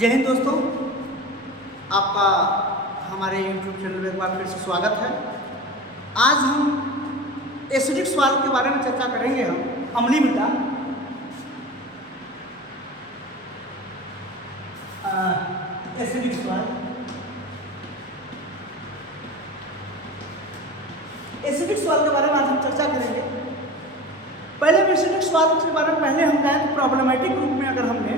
जय हिंद दोस्तों, आपका हमारे YouTube चैनल में एक बार फिर से स्वागत है। आज हम एसिडिक सवाल के बारे में चर्चा करेंगे। हम अम्लीय मृदा एसिडिक सवाल के बारे में आज हम चर्चा करेंगे। पहले एसिडिक सवाल के बारे में पहले हम जाएँ तो प्रॉब्लमेटिक रूप में अगर हमने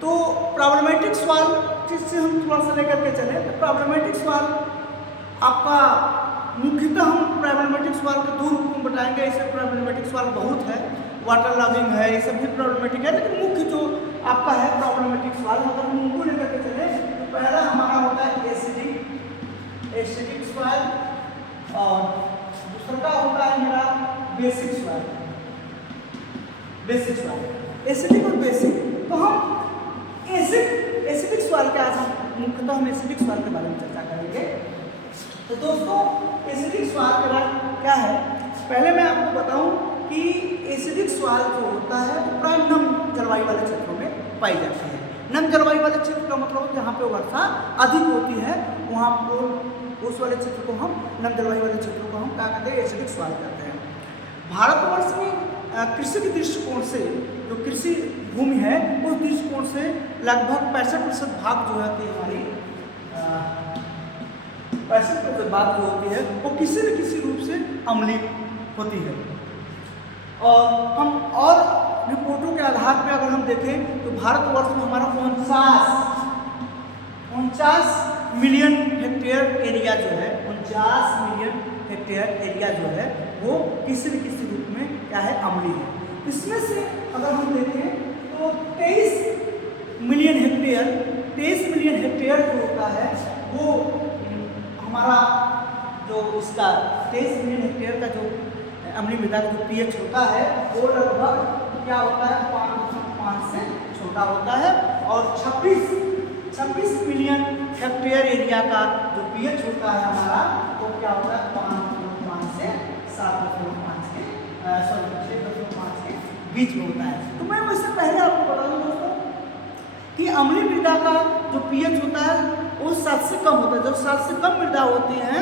तो प्रॉब्लमेटिक सवाल जिससे हम थोड़ा सा लेकर के चले तो प्रॉब्लमेटिक सवाल आपका मुख्यतः हम प्रॉब्लमेटिक सवाल के दो रूप में बताएंगे। ऐसे प्रॉब्लमेटिक सवाल बहुत है, वाटर लॉगिंग है, ये सब भी प्रॉब्लमेटिक है, लेकिन मुख्य जो आपका है प्रॉब्लमेटिक सवाल अगर हम उनको लेकर के चले तो पहला हमारा होता है एसिडिक सवाल और दूसरा का होता है मेरा बेसिक सवाल। एसिडिक और बेसिक, तो हम एसिडिक सवाल के आज हम मुख्यतः हम एसिडिक सवाल के बारे में चर्चा करेंगे। तो दोस्तों एसिडिक सवाल के बाद क्या है, पहले मैं आपको बताऊं कि एसिडिक सवाल जो होता है वो प्राय नम जलवायु वाले क्षेत्रों में पाई जाती है। नम जलवायु वाले क्षेत्र का मतलब जहाँ पे वर्षा अधिक होती है वहाँ पर उस वाले क्षेत्र को हम नम जलवायु वाले क्षेत्रों को हम क्या कहते हैं, एसिडिक सवाल कहते हैं। भारतवर्ष में कृषि के दृष्टिकोण से जो कृषि भूमि है उस दृष्टिकोण से लगभग 65% भाग जो होती है हमारी 65% भाग जो होती है वो किसी न किसी रूप से अम्लीय होती है। और हम और रिपोर्टों के आधार पर अगर हम देखें तो भारतवर्ष में हमारा 49 मिलियन हेक्टेयर एरिया जो है 49 मिलियन हेक्टेयर एरिया जो है वो किसी न किसी रूप में क्या है, अम्लीय है। इसमें से अगर हम देखें तो 23 मिलियन हेक्टेयर जो होता है वो हमारा जो इसका 23 मिलियन हेक्टेयर का जो अम्लीय मृदा का जो पीएच होता है वो लगभग क्या होता है 5.5 से छोटा होता है। और 26 मिलियन हेक्टेयर एरिया का जो पीएच होता है हमारा वो क्या होता है 5.5 से 7.5 के 6.5 के बीच में होता है। तो मैं उससे पहले आपको बता दूं दोस्तों कि अम्लीय मृदा का जो पीएच होता है वो 7 से कम होता है। जब 7 से कम मृदा होती है,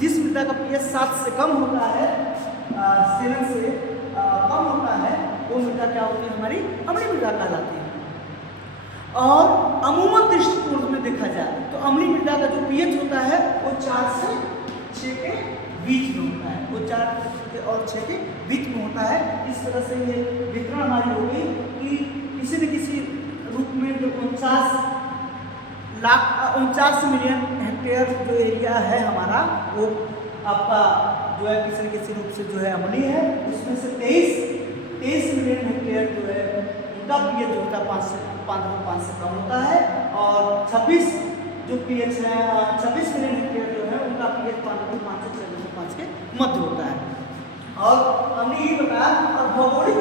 जिस मृदा का पीएच 7 से कम होता है, 7 से कम होता है, वो मृदा क्या होती है, हमारी अम्लीय मृदा कहलाती है। और अमूमन दृष्टिकोण में देखा जाए तो अम्लीय मृदा का जो पीएच होता है वो 4 से 6 के बीच में होता है, वो 4 और 6 के बीच में होता है। इस तरह से ये वितरण हमारी होगी कि किसी न किसी रूप में जो 49 मिलियन हेक्टेयर जो एरिया है हमारा वो आपका जो है किसी न किसी रूप से जो है अम्लीय है। उसमें से 23 मिलियन हेक्टेयर जो है उनका पीएच जो होता है 5.5 से कम होता है। और 26 जो पीएच है 26 मिलियन हेक्टेयर जो है उनका पीएच 5.5 से 7.5 के मध्य होता है। और हमने ये बताया और भौगोलिक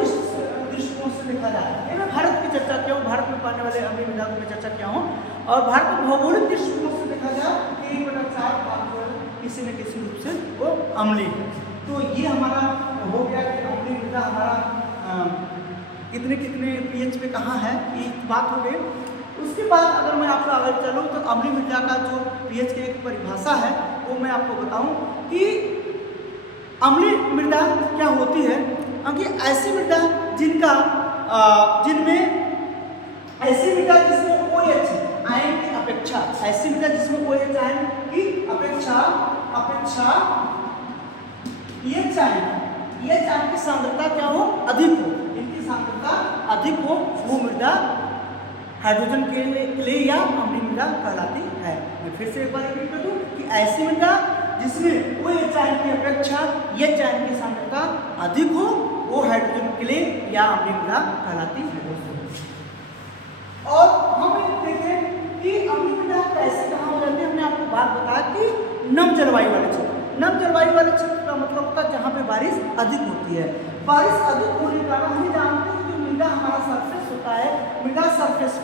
दृष्टिकोण से देखा जाए, मैं भारत की चर्चा किया हूँ, भारत में पाने वाले अम्लीय मृदा की चर्चा किया हूँ। और भारत में भौगोलिक दृष्टिकोण से देखा जाए कि 1/4 भाग किसी न किसी रूप से वो अम्लीय है। तो ये हमारा हो गया कि अम्लीय मृदा हमारा कितने पीएच पे कहाँ है, ये बात हो गई। उसके बाद अगर मैं आपको आगे चलूँ तो अम्लीय मृदा का जो पीएच की एक परिभाषा है वो मैं आपको बताऊं कि अम्लीय मृदा क्या होती है, कि ऐसी मृदा जिनमें ऐसी मृदा जिसमें OH आयन की अपेक्षा, ऐसी मृदा जिसमें OH आयन की अपेक्षा OH आयन की सांद्रता क्या हो, अधिक हो, इनकी सांद्रता अधिक हो, वो मृदा हाइड्रोजन के लिए या अम्लीय मृदा कहलाती है। मैं फिर से एक बार रिपीट कर दूं कि ऐसी मृदा जिसमें OH आयन की अपेक्षा OH आयन की सांद्रता अधिक हो वो हाइड्रोजन के लिए या अम्लीय मृदा कहलाती है। और हम ये देखें कि अम्लीय मृदा कैसे कहाँ हो जाती है। हमने आपको बात बताया कि नम जलवायु वाले क्षेत्र का मतलब होता है जहाँ पे बारिश अधिक होती है। बारिश अधिक होने के कारण हम जानते हैं कि मृदा हमारा सरफेस होता है, मृदा सरफेस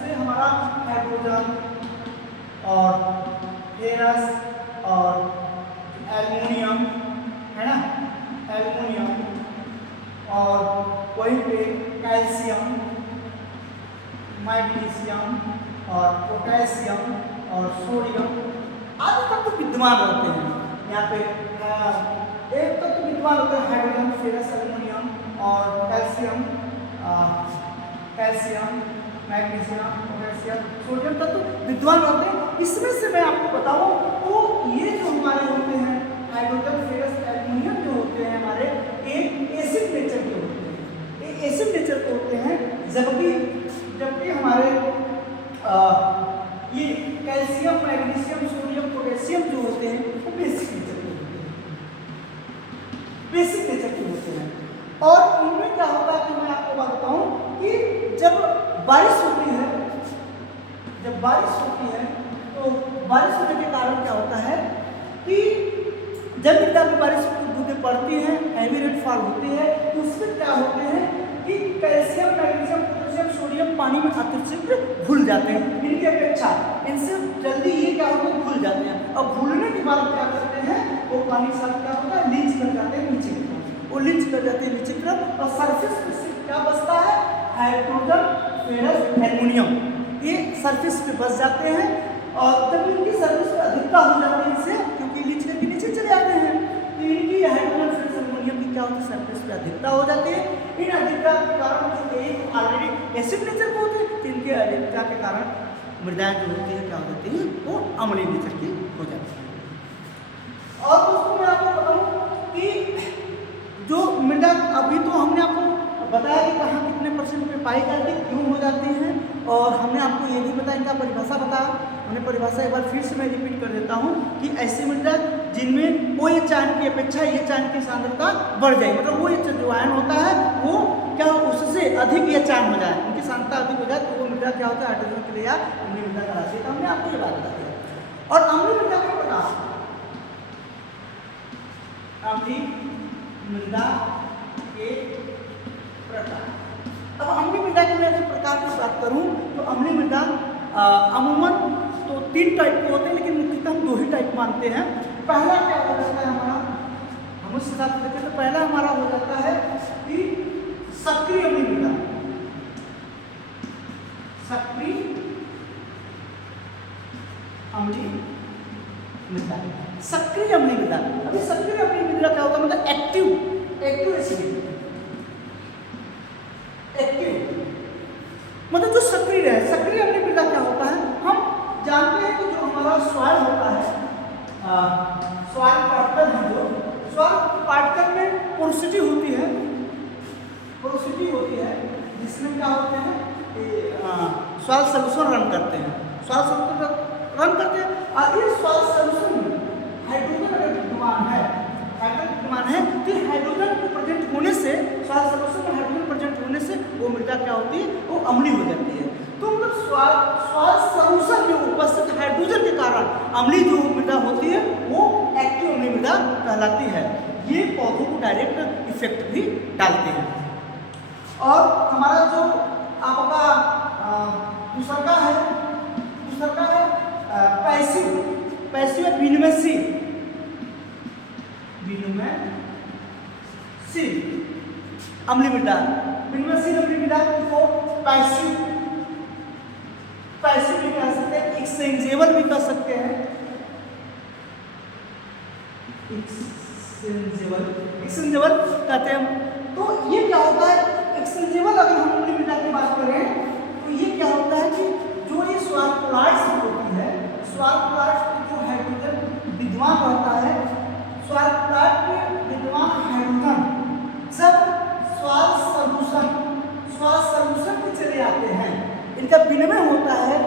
पे हमारा हाइड्रोजन और फेरस और एल्युमिनियम है ना, और वहीं पे कैल्शियम मैग्नीशियम और पोटेशियम और सोडियम आदि तत्व विद्यमान रहते हैं। यहाँ पे एक तत्व विद्यमान होता है हाइड्रोजन, फेरस, एल्युमिनियम और कैल्शियम, मैग्नीशियम, पोटेशियम, सोडियम तत्व विद्यमान रहते हैं। इसमें से मैं आपको बताऊं तो ये जो हमारे होते हैं हाइड्रोजन, फेरस, एल्युमिनियम जो होते हैं हमारे एक एसिड नेचर के होते हैं, ये एसिड नेचर के होते हैं, जबकि हमारे ये कैल्शियम, मैग्नीशियम, सोडियम, पोटेशियम जो होते हैं वो बेसिक नेचर के होते हैं, बेसिक नेचर के होते हैं। और इनमें क्या होता है कि मैं आपको बात बताऊं कि जब बारिश होती है तो बारिश होने के कारण क्या होता है कि जब मृदा की बारिश की बूंदें पड़ती हैं, हैवी रेनफॉल होती है, तो उसमें क्या होते हैं कि कैल्शियम, मैग्नीशियम, पोटेशियम, सोडियम पानी में अतिशीघ्र घुल जाते हैं। इनकी अपेक्षा इनसे जल्दी ये क्या होता है, घुल जाते हैं। और घुलने के बाद क्या करते हैं, वो पानी के साथ क्या होता है, लीच कर जाते हैं नीचे की तरफ, वो लीच कर जाते हैं नीचे की तरफ, और सरफेस पे से क्या बचता है, हाइड्रोजन, फेरस, एल्युमिनियम, ये सरफेस पे बच जाते हैं। और जब इनकी सरफेस पे अधिकता हो जाती है इनसे, क्योंकि लीच करके नीचे चले जाते हैं, तो इनकी हाइड्रोजन, फेरस, एल्युमिनियम की क्या होती है, सरफेस पे अधिकता हो जाती है। इन अधिकता के कारण जो एक ऑलरेडी एसिड नेचर के होते हैं, तो इनकी अधिकता के कारण मृदाएं जो होती है क्या हो जाती है, वो अम्लीय नेचर की हो जाती है। और दोस्तों मैं आपको बताऊं कि जो मृदा, अभी तो हमने आपको बताया कि कहाँ कितने परसेंट में पाई जाती है, क्यों हो जाती हैं, और हमने आपको ये भी बताया, इनका परिभाषा बताया। हमने परिभाषा एक बार फिर से मैं रिपीट कर देता हूँ कि ऐसी मृदा जिनमें वो एच आयन की अपेक्षा एच आयन की सांद्रता बढ़ जाए, मतलब वो एच जो आयन होता है वो क्या उससे अधिक एच आयन हो जाए, उनकी सांद्रता अधिक हो जाए, तो वो मृदा क्या होता है, हाइड्रोजन के लिए या अम्लीय मृदा कहलाती है। तो हमने आपको ये बात बता दी। और अम्लीय मृदा का प्रकार, अम्लीय मृदा के प्रकार। अब अम्लीय मृदा के मैं प्रकार की बात करूं तो अम्लीय मृदा अमूमन तो 3 टाइप के होते हैं, लेकिन मुख्यतः हम 2 ही टाइप मानते हैं। पहला क्या हो जाता है हमारा, हम उस हिसाब से देखें तो पहला हमारा हो जाता है कि सक्रिय अम्लीय मृदा, सक्रिय अम्लीय मृदा, सक्रिय अम्लीय मृदा। अभी सक्रिय अम्लीय मृदा क्या होता है, मतलब एक्टिव एसिड, एक्टिव मतलब जो सक्रिय है। सक्रिय अम्लीय मृदा क्या होता है, हम जानते हैं कि जो हमारा सॉइल होता है, सॉइल पार्टिकल है, जो सॉइल पार्टिकल में पोरोसिटी होती है, जिसमें क्या होते हैं सॉइल सॉल्यूशन रन करते हैं, और इस सॉइल सॉल्यूशन में हाइड्रोजन अगर विद्यमान है, तो हाइड्रोजन प्रेजेंट होने से, सॉइल सॉल्यूशन में हाइड्रोजन प्रेजेंट होने से वो मृदा क्या होती है, वो अम्लीय हो जाती है। तो मतलब सॉइल सॉल्यूशन में उपस्थित हाइड्रोजन के कारण अम्लीय जो मृदा होती है वो एक्टिव अम्लीय मृदा कहलाती है। ये पौधों को डायरेक्ट इफेक्ट भी डालते हैं। और हमारा जो आपका दूसरा है पैसिव विनमेसी अम्लीय मृदा, विनमेसी अम्लीय मृदा को पैसिव भी कह सकते हैं, एक्सचेंजेबल भी कह सकते हैं, एक्सचेंजेबल कहते हैं। तो ये क्या होता है, एक्सचेंजेबल अगर हम अम्लीय मृदा की बात करें तो ये क्या होता है कि जो ये स्वार्टलाइट्स होती है, स्वार्टलाइट्स में जो हाइड्रोजन विद्यमान रहता है, स्वार्टलाइट में विद्यमान हाइड्रोजन जब सॉल्यूशन में चले आते हैं, इनका विनिमय होता है,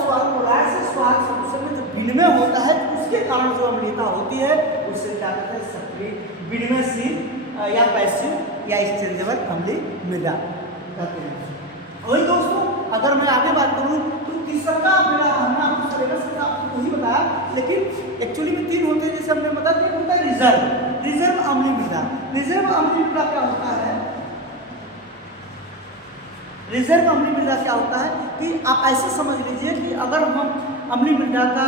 स्वार्टलाइट से सॉल्यूशन में जब विनिमय होता है, उसके कारण जो अम्लीयता होती है उससे क्या कहते हैं, सक्रिय, विनिमयशील या पैसिव या एक्सचेंजेबल अम्लीय मृदा कहते हैं। वही दोस्तों अगर मैं आगे बात करूं तो तीसरा मेरा, हमने आपको सिलेबस में आपको वही बताया, लेकिन एक्चुअली में 3 होते हैं, जैसे हमने बताया। एक होता है रिजर्व अम्लीय मृदा। रिजर्व अम्लीय मृदा क्या होता है, रिजर्व अम्लीय मृदा क्या होता है कि आप ऐसे समझ लीजिए कि अगर हम अम्लीय मृदा का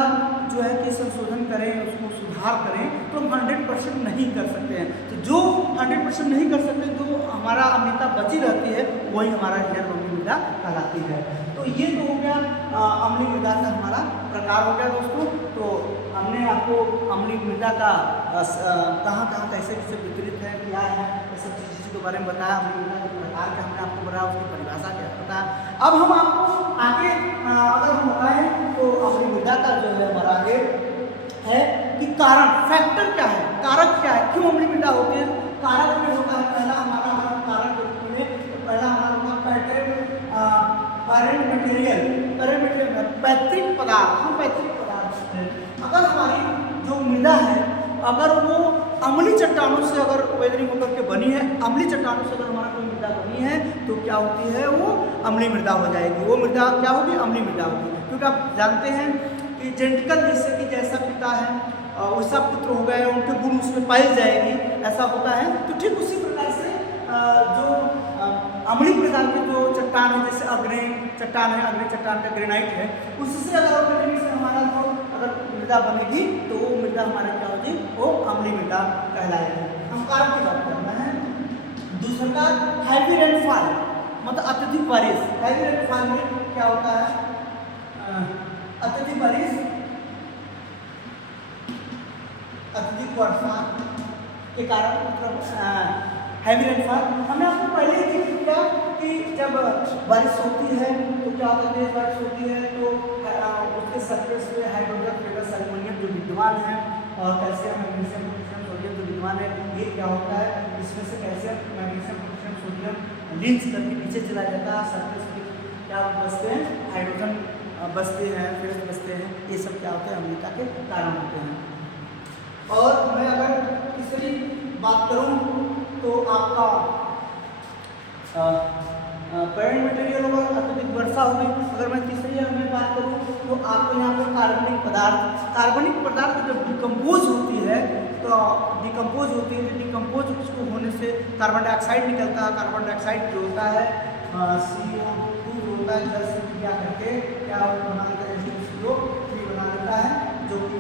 जो है कि संशोधन करें, उसको सुधार करें, तो हम 100% नहीं कर सकते हैं। तो जो 100% नहीं कर सकते, तो हमारा अम्लता बची रहती है वही हमारा रियल अम्लीय मृदा कहलाती है। तो ये तो हो गया अम्लीय मृदा का हमारा प्रकार हो गया दोस्तों। तो हमने आपको अम्लीय मृदा का कहाँ कहाँ कैसे कैसे वितरित है, क्या है, ये सब चीज़ों के बारे में बताया। अम्लीय मृदा के प्रकार के हमने आपको बताया, उसकी परिभाषा क्या बताया। अब हम आपको आगे अगर हम बताएं तो अम्लीय मृदा का जो है हमारा आगे है कि कारण, फैक्टर क्या है, कारक क्या है, क्यों अम्लीय मृदा होती है। कारक में होता है पहला हमारा कारण के रूप में, तो पहला हमारा होगा पैरेंट मटेरियल, पैतृक पदार्थ। हम पैतृक पदार्थ हैं। अगर हमारी जो मृदा है अगर वो अम्लीय चट्टानों से अगर वेदरिंग होकर के बनी है, अम्लीय चट्टानों से अगर हमारा कोई मृदा बनी है तो क्या होती है, वो अम्लीय मृदा हो जाएगी। वो मृदा क्या होगी, अम्लीय मृदा होगी। क्योंकि आप जानते हैं कि जेनेटिकल जैसे कि जैसा पिता है वैसा पुत्र हो गए, उनके गुण उसमें पाई जाएगी, ऐसा होता है। तो ठीक उसी प्रकार से जो अम्लीय प्रकार के जो चट्टान है, जैसे अग्नि चट्टान है, अग्नि चट्टान का ग्रेनाइट है, उससे अगर से हमारा जो अगर मृदा बनेगी तो वो मृदा हमारा क्या होगी, वो अम्लीय मृदा कहलाएगी। हम कारक की बात करना है। दूसरा हैवी रेनफॉल, मतलब अत्यधिक बारिश। हैवी रेनफॉल में क्या होता है, अत्यधिक बारिश, अत्यधिक वर्षा के कारण, मतलब हैवी रेनफॉल। हमने आपको पहले ही जिक्र किया कि जब बारिश होती है तो क्या होता है, तेज बारिश होती है तो उसके सरफेस पे हाइड्रोजन, फ्लोरस, एल्युमिनियम जो विद्यमान है और कैल्शियम, मैग्नीशियम, पोटेशियम, सोडियम जो विद्यमान है, ये क्या होता है, इसमें से calcium, magnesium, potassium, sodium lynch करके नीचे चला जाता है। सरफेस पे क्या बचते हैं, हाइड्रोजन बचते हैं, फ्लोरस बचते हैं। ये सब क्या होते हैं, अम्लीयता के कारण होते हैं। और मैं अगर तीसरी बात करूं तो आपका पैरेंट मटेरियल होगा, अत्यधिक वर्षा होगी। अगर मैं तीसरी में बात करूं तो आपको यहाँ पर कार्बनिक पदार्थ जब डिकम्पोज होती है तो डिकम्पोज उसको होने से कार्बन डाइऑक्साइड निकलता है। कार्बन डाइऑक्साइड जो होता है CO2 होता है, जल से क्या करके क्या बना लेता है, H2SO3 बना लेता है, जो कि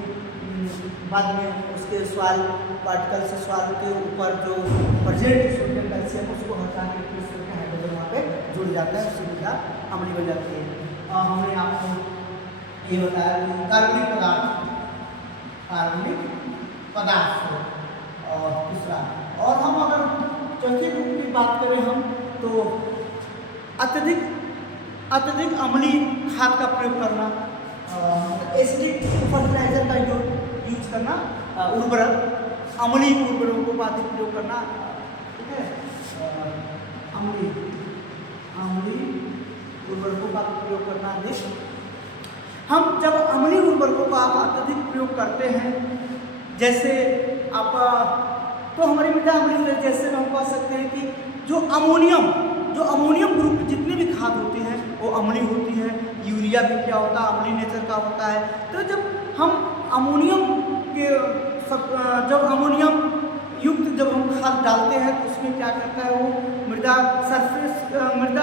बाद में उसके स्वाल पार्टिकल से स्वाल के ऊपर जो प्रेजेंट सोडियम, कैल्शियम उसको हटा के फिर से हाइड्रोजन वहाँ पे जुड़ जाता है, उससे मृदा अम्लीय बन जाती है। हमने आपको ये बताया कि कार्बनिक पदार्थ और तीसरा, और हम अगर चौथे ग्रुप की बात करें हम तो अत्यधिक अम्लीय खाद का प्रयोग करना, एसिडिक फर्टिलाइजर का यूज करना, उर्वरक अम्लीय उर्वरकों का अधिक प्रयोग करना, ठीक है, अम्लीय उर्वरकों का प्रयोग करना अधिक। हम जब अम्लीय उर्वरकों का अत्यधिक प्रयोग करते हैं, जैसे आप तो हमारी मृदा अम्लीय, जैसे हम कह सकते हैं कि जो अमोनियम ग्रुप जितनी भी खाद होती हैं वो अम्लीय होती है। यूरिया भी क्या होता है, अम्लीय नेचर का होता है। तो जब हम अमोनियम युक्त जब हम खाद डालते हैं तो उसमें क्या करता है, वो मृदा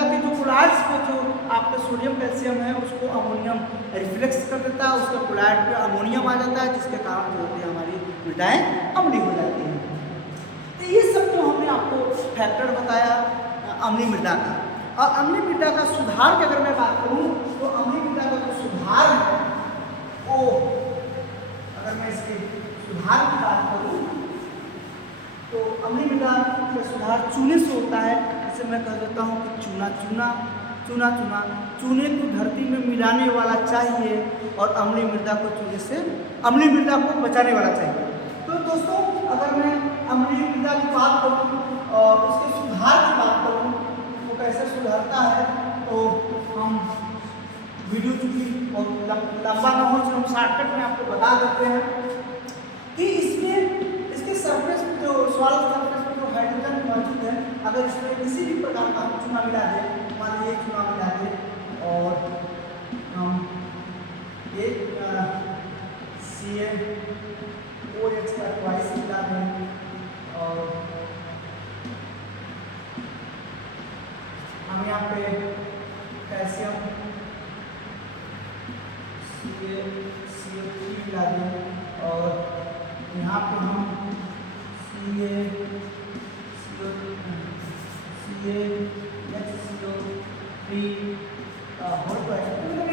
के जो क्लोराइड्स पे जो आपका सोडियम, कैल्शियम है उसको अमोनियम रिफ्लेक्स कर देता है, उसका क्लोराइड पे अमोनियम आ जाता है, जिसके कारण जो होती है हमारी मृदाएं अम्लीय हो जाती हैं। तो ये सब जो हमने आपको फैक्टर बताया अम्लीय मृदा का। और अम्लीय मृदा का सुधार की अगर मैं बात करूं तो अम्लीय मृदा का जो सुधार है वो, अगर मैं इसके सुधार की बात करूं तो अम्लीय मृदा का सुधार चूने से होता है। जैसे मैं कह देता हूं कि चूने को धरती में मिलाने वाला चाहिए और अम्लीय मृदा को बचाने वाला चाहिए। तो दोस्तों अगर मैं अम्लीय मृदा की बात करूं और उसके सुधार की बात करूं वो कैसे सुधरता है, तो हम वीडियो चूंकि लंबा न हो, हम शॉर्टकट में आपको बता देते हैं कि इसके सरफेस पे जो सॉइल सरफेस पे जो हाइड्रोजन मौजूद है, अगर इसमें किसी भी प्रकार का हम चूना मिला दें, मान लीजिए चूना मिला दें और हम एक CaOH का ट्वाइस मिला दें और हम यहाँ पे कैल्शियम CO3 मिला दें और यहाँ पे हम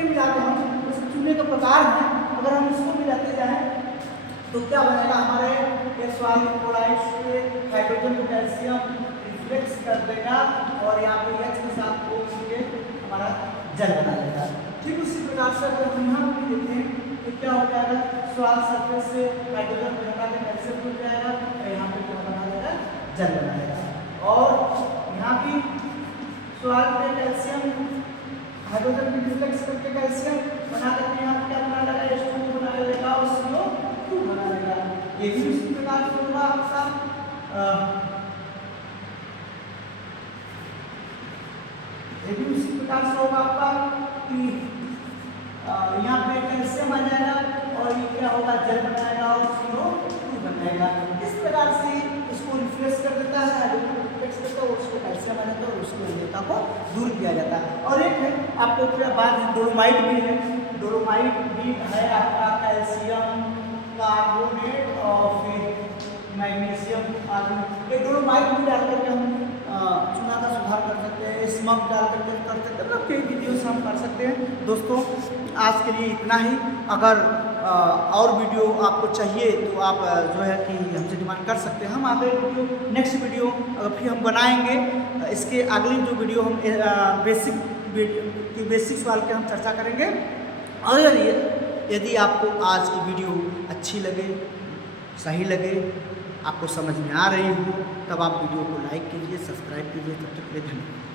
मिलाते हम उसको चुनने का प्रकार है। अगर हम इसको मिलाते जाएं तो क्या बनेगा, हमारे ये सवाल क्लोराइड से हाइड्रोजन को कैल्शियम रिफ्लेक्स कर देगा और यहाँ पे H के साथ O मिलके हमारा जल बना लेगा। ठीक उसी प्रकार से अगर हम यहाँ भी देखें तो क्या हो जाएगा, सवाल सरफेस से हाइड्रोजन को हटा के कैल्शियम मिल जाएगा और यहाँ पे क्या बना देगा, जल बनाएगा। और यहाँ भी सवाल पे कैल्शियम हाइड्रोजन की रिफ्लेक्स करके कैल्शियम बना करके यहाँ पे क्या बना लेगा, H2O बना लेगा और CO2 बना लेगा। ये भी उसी प्रकार से होगा आपका ये भी उसी प्रकार से होगा आपका कि यहाँ पे कैल्शियम आ जाएगा और ये क्या होगा, जल बनाएगा और CO2 बनाएगा। इस प्रकार से इसको रिफ्रेश कर देता है, हाइड्रोजन रिफ्लेक्स करता है, उसको कैल्शियम आ जाता है और उसकी अम्लता को दूर किया जाता है। और एक है आपको फिर बाद डोलोमाइट भी है, डोलोमाइट भी है आपका कैल्शियम कार्बोनेट और फिर मैग्नीशियम कार्बोनेट। ये डोलोमाइट भी डाल करके हम चूना का सुधार कर सकते हैं, स्मग डाल करके कर सकते हैं, मतलब कई वीडियोस हम कर सकते हैं। दोस्तों आज के लिए इतना ही। अगर और वीडियो आपको चाहिए तो आप जो है कि हमसे डिमांड कर सकते हैं, हम आगे वीडियो नेक्स्ट वीडियो फिर हम बनाएंगे। इसके अगली जो वीडियो हम बेसिक सवाल के हम चर्चा करेंगे। और यदि आपको आज की वीडियो अच्छी लगे, सही लगे, आपको समझ में आ रही हो, तब आप वीडियो को लाइक कीजिए, सब्सक्राइब कीजिए। तब तक के लिए धन्यवाद।